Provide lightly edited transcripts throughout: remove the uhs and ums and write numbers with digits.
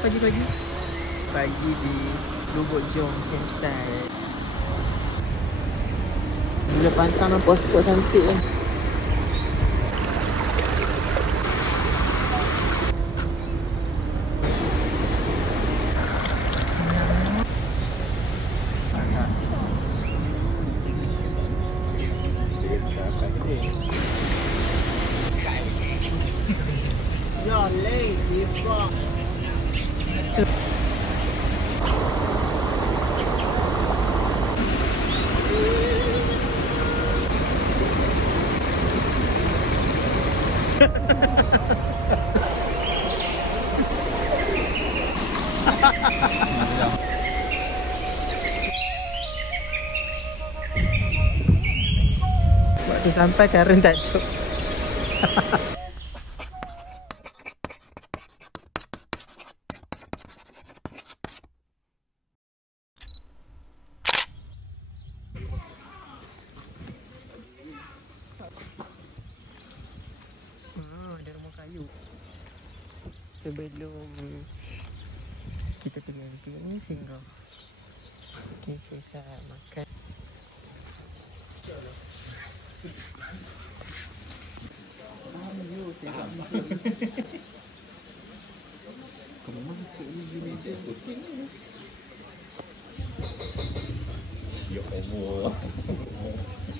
Pagi-pagi. Pagi di Lubuk Jong campsite. Bila pantang nampak spot cantik kan. Waktu sampai karen tak cuk. Ada rumah kayu. Sebelum kita pergi ni singgah. Okay, Faisal makan. Siap Allah.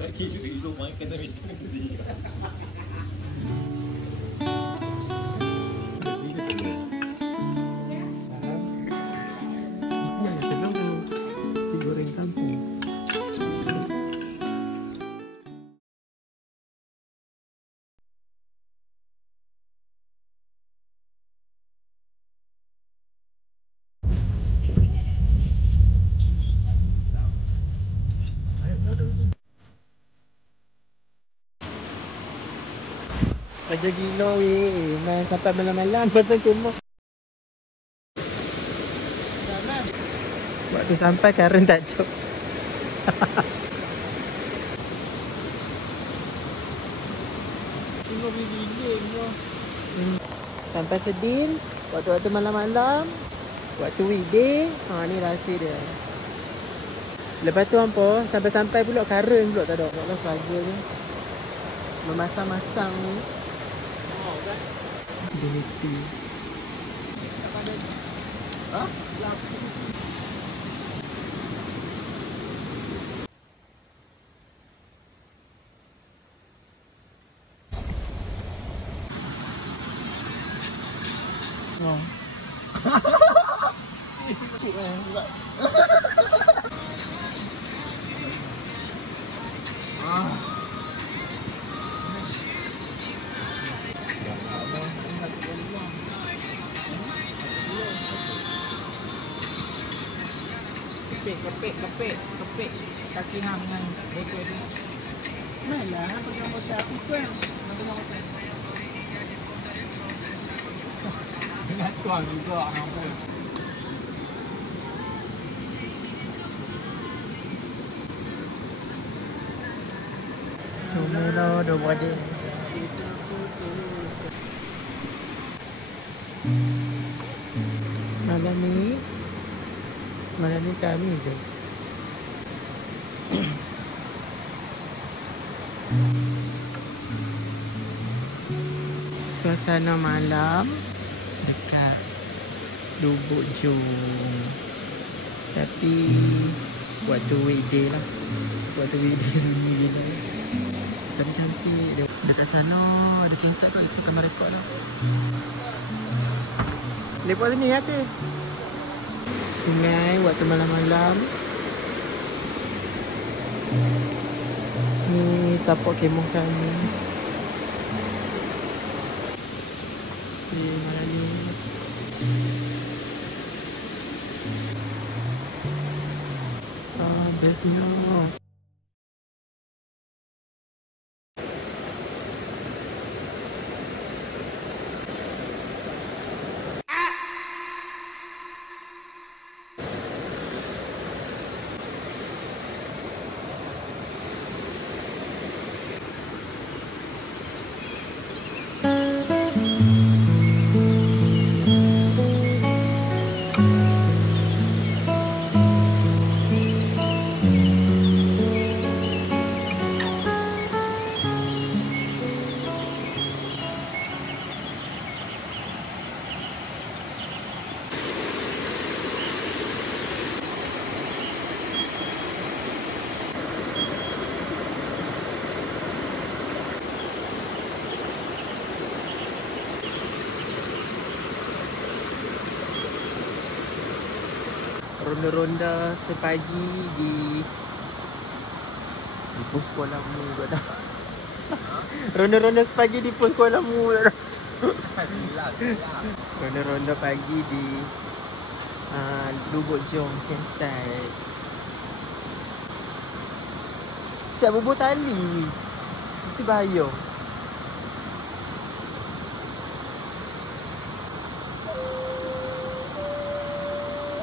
Lagi juga itu main kata minta sini. Raja gila weh. Main sampai malam-malam pasal kemah. Waktu sampai karen tak cuk. Tengok bila sampai Sedin. Waktu-waktu malam-malam. Waktu weekday. Ni rahsia dia. Lepas tu apa? Sampai-sampai pula karen pula tak ada. Taklah saja ni. Memasang-masang ni. Identity. Ha? Oh. Kepek kaki hang dengan botol tu. Malah pegang botol aku kan. Pegang botol. Dengan tuang juga hang pun. Cuma lah dah berada. Malam ni kami je. Suasana malam dekat Lubuk Jong. Tapi waktu weekday lah. Waktu weekday sunyi gila. Tapi cantik. Dekat sana ada campsite tu, ada suka merekod lah. Lepas sini hati. Sungai waktu malam-malam. Ni tapak kemah kami. Malam ni bestnya. ronda-ronda sepagi di pos Kuala Mu dah. Ronda-ronda sepagi di pos Kuala Mu dah. Ronda-ronda pagi di Lubuk Jong campsite. Siap bubur tali. Mesti bahaya.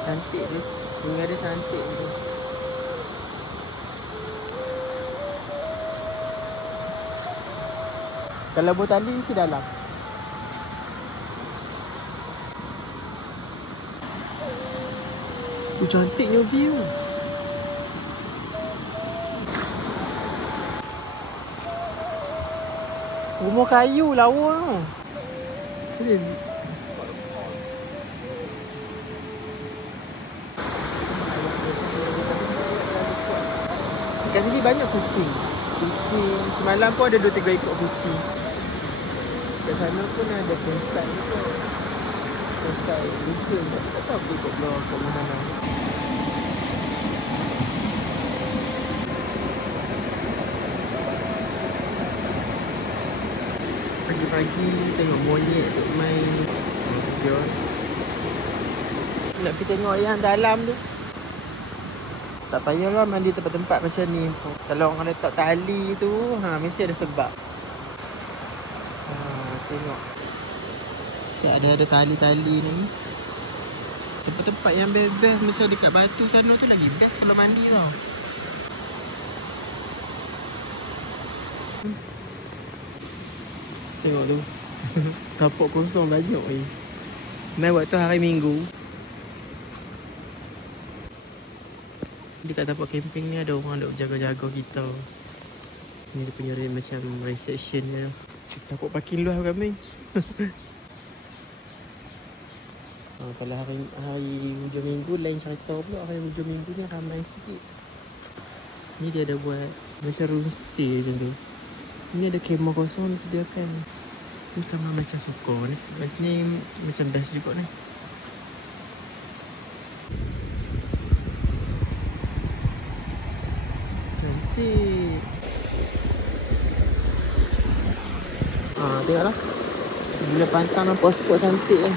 Cantik dia, sungai dia cantik tu. Kalau buat tali mesti dalam. Cantiknya view. Rumah kayu lawa tu. Kat sini banyak kucing. Semalam pun ada 2-3 ekor kucing. Kat sana pun ada campsite juga. Campsite Lusun. Tak tahu aku kat luar kat mana. Pagi-pagi tengok monyet duk main. Nak pergi tengok yang dalam tu. Tak payahlah mandi tempat-tempat macam ni pun. Kalau orang letak tali tu, mesti ada sebab. Tengok. Siap ada tali-tali ni. Tempat-tempat yang best-best macam dekat batu sana tu lagi best kalau mandi tau. Tengok tu. Tapak kosong banyak ni. Mai waktu hari Minggu. Dekat tapak camping ni ada orang duk jaga-jaga kita. Ni dia punya macam reception dia. Tapak parking luar kami. Kalau hari hujung minggu lain cerita pula. Hari hujung minggu ni ramai sikit. Ni dia ada buat macam room stay macam tu. Ni ada kemah kosong disediakan. Ni tengah macam suka ni. Ni macam best juga ni. Tengoklah. Bila pantang nampak spot cantik kan.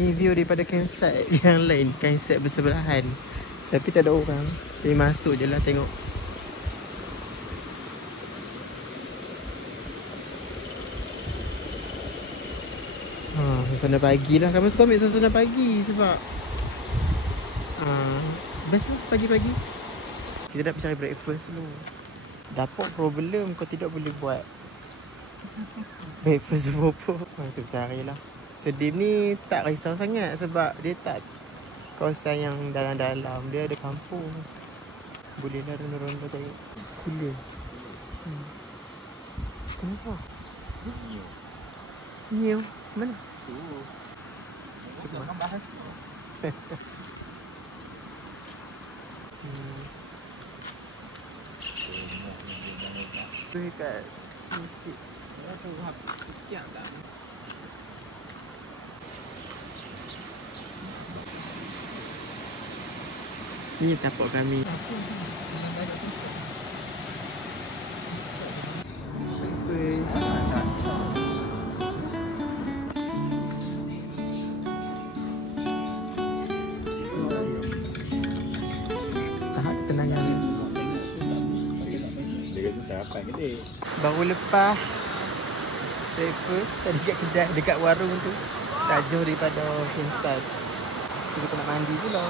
Ni view daripada campsite yang lain. Campsite bersebelahan. Tapi tak ada orang. Jadi masuk je lah tengok. Suasana pagi lah. Kamu suka ambil suasana pagi sebab best lah pagi-pagi. Kita nak pergi cari breakfast dulu. Dapat problem kau tidak boleh buat breakfast apa-apa. Kita carilah. Sedim ni tak risau sangat sebab dia tak kawasan yang dalam-dalam. Dia ada kampung. Boleh lah ronda-ronda tengok. Cooler. Kenapa? Nyo. Mana? Jangan bahas tu. Dekat masjid. Ni tapak kami. Baru lepas breakfast tadi dekat kedai, dekat warung tu. Tak jauh daripada campsite. So kita nak mandi pula.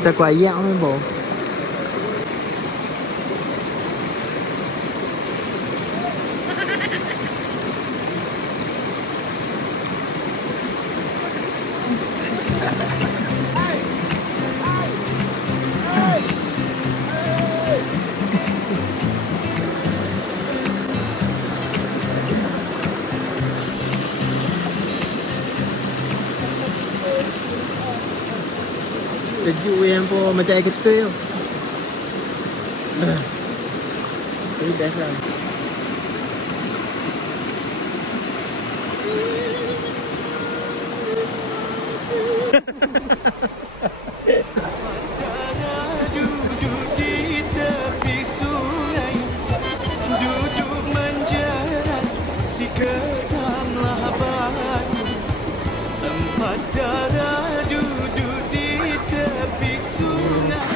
Kita kuayak memang. Sejuk yang pun macam air ketul tu. Tapi best lah. Duduk di tepi sungai, duduk menjerat si ketamlah batu. Tempat darah duduk di tepi sungai.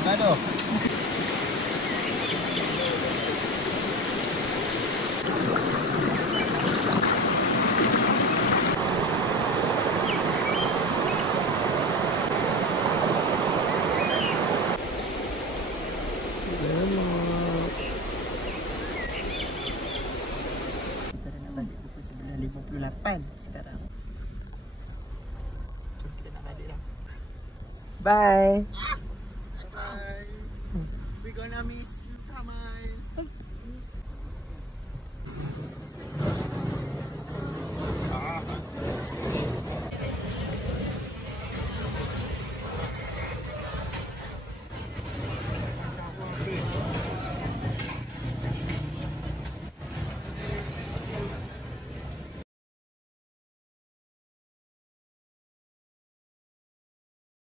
Gaduh. Kita dah nak balik pukul 9.58 sekarang. Jom kita nak balik dah. Bye.